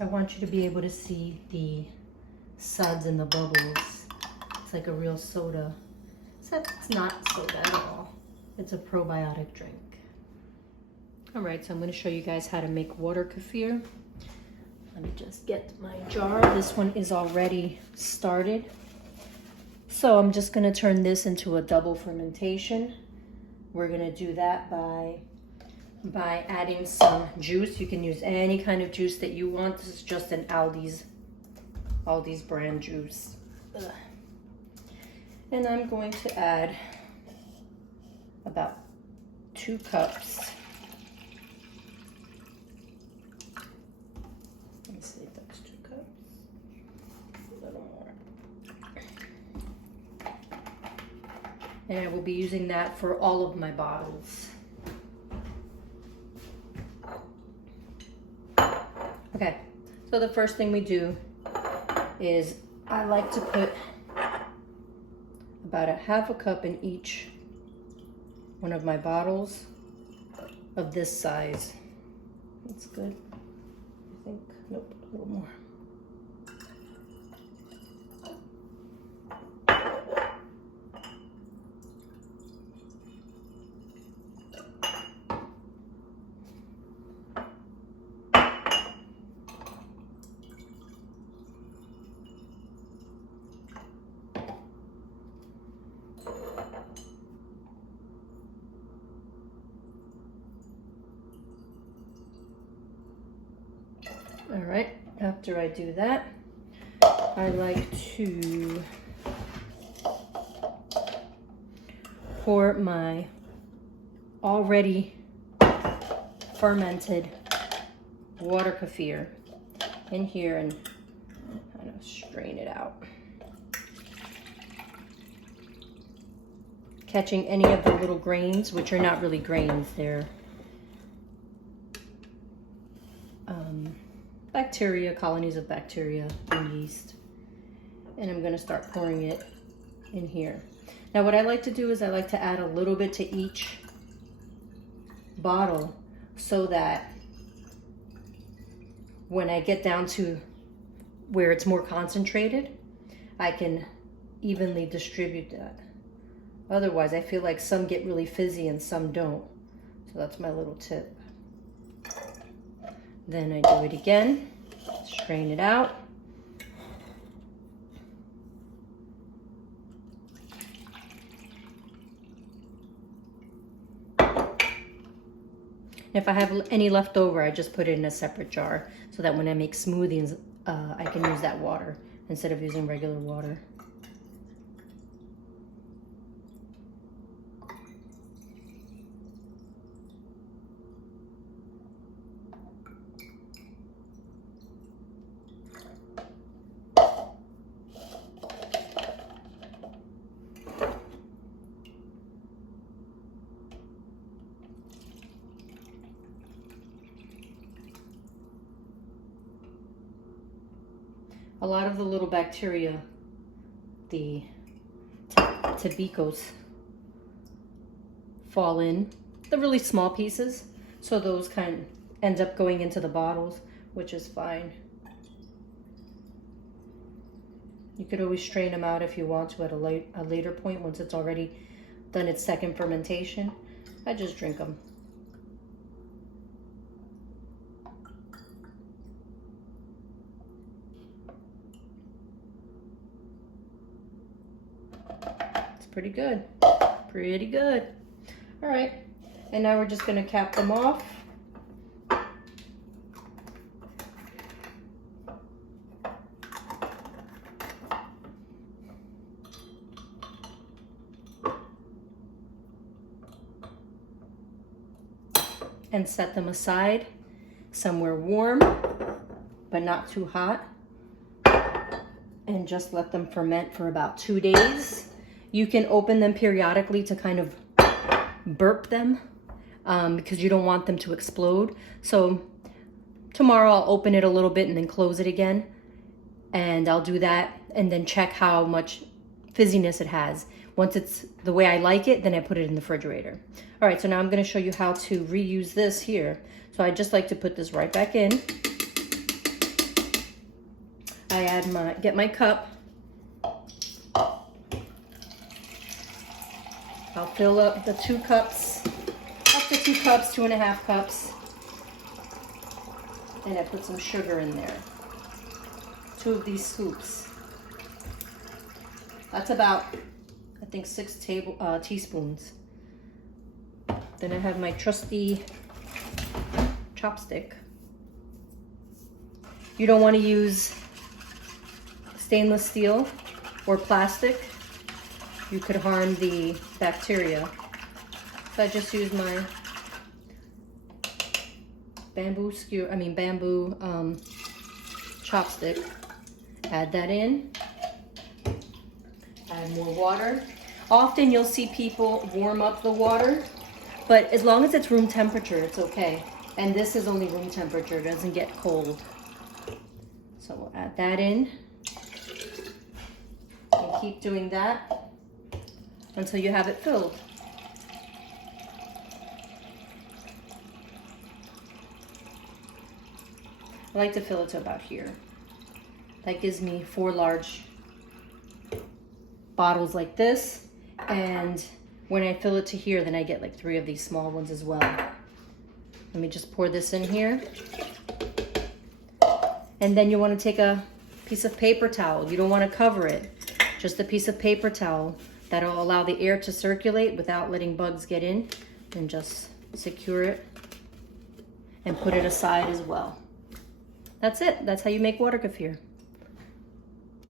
I want you to be able to see the suds and the bubbles. It's like a real soda. Except it's not soda at all. It's a probiotic drink. All right, so I'm going to show you guys how to make water kefir. Let me just get my jar. This one is already started. So I'm just going to turn this into a double fermentation. We're going to do that by adding some juice. You can use any kind of juice that you want. This is just an Aldi's brand juice. Ugh. And I'm going to add about 2 cups. Let's see if that's 2 cups. A little more. And I will be using that for all of my bottles. Okay, so the first thing we do is I like to put about 1/2 cup in each one of my bottles of this size. That's good. I think, nope, a little more. All right, after I do that, I like to pour my already fermented water kefir in here and kind of strain it out. Catching any of the little grains, which are not really grains, they're bacteria, colonies of bacteria and yeast. And I'm going to start pouring it in here. Now what I like to do is I like to add a little bit to each bottle so that when I get down to where it's more concentrated, I can evenly distribute that. Otherwise, I feel like some get really fizzy and some don't. So that's my little tip. Then I do it again, strain it out. If I have any left over, I just put it in a separate jar so that when I make smoothies, I can use that water instead of using regular water. A lot of the little bacteria, the tabicos, fall in the really small pieces. So those kind of end up going into the bottles, which is fine. You could always strain them out if you want to at a later point once it's already done its second fermentation. I just drink them. Pretty good, pretty good. All right, and now we're just gonna cap them off. And set them aside somewhere warm, but not too hot. And just let them ferment for about 2 days. You can open them periodically to kind of burp them because you don't want them to explode. So tomorrow I'll open it a little bit and then close it again. And I'll do that and then check how much fizziness it has. Once it's the way I like it, then I put it in the refrigerator. All right, so now I'm gonna show you how to reuse this here. So I just like to put this right back in. get my cup. I'll fill up the 2 cups, up to 2 cups, 2.5 cups. And I put some sugar in there. 2 of these scoops. That's about, I think, 6 teaspoons. Then I have my trusty chopstick. You don't want to use stainless steel or plastic. You could harm the bacteria. So I just use my bamboo chopstick. Add that in. Add more water. Often you'll see people warm up the water, but as long as it's room temperature, it's okay. And this is only room temperature, it doesn't get cold. So we'll add that in. And keep doing that until you have it filled. I like to fill it to about here. That gives me 4 large bottles like this. And when I fill it to here, then I get like 3 of these small ones as well. Let me just pour this in here. And then you want to take a piece of paper towel. You don't want to cover it. Just a piece of paper towel that'll allow the air to circulate without letting bugs get in. And just secure it and put it aside as well. That's it. That's how you make water kefir.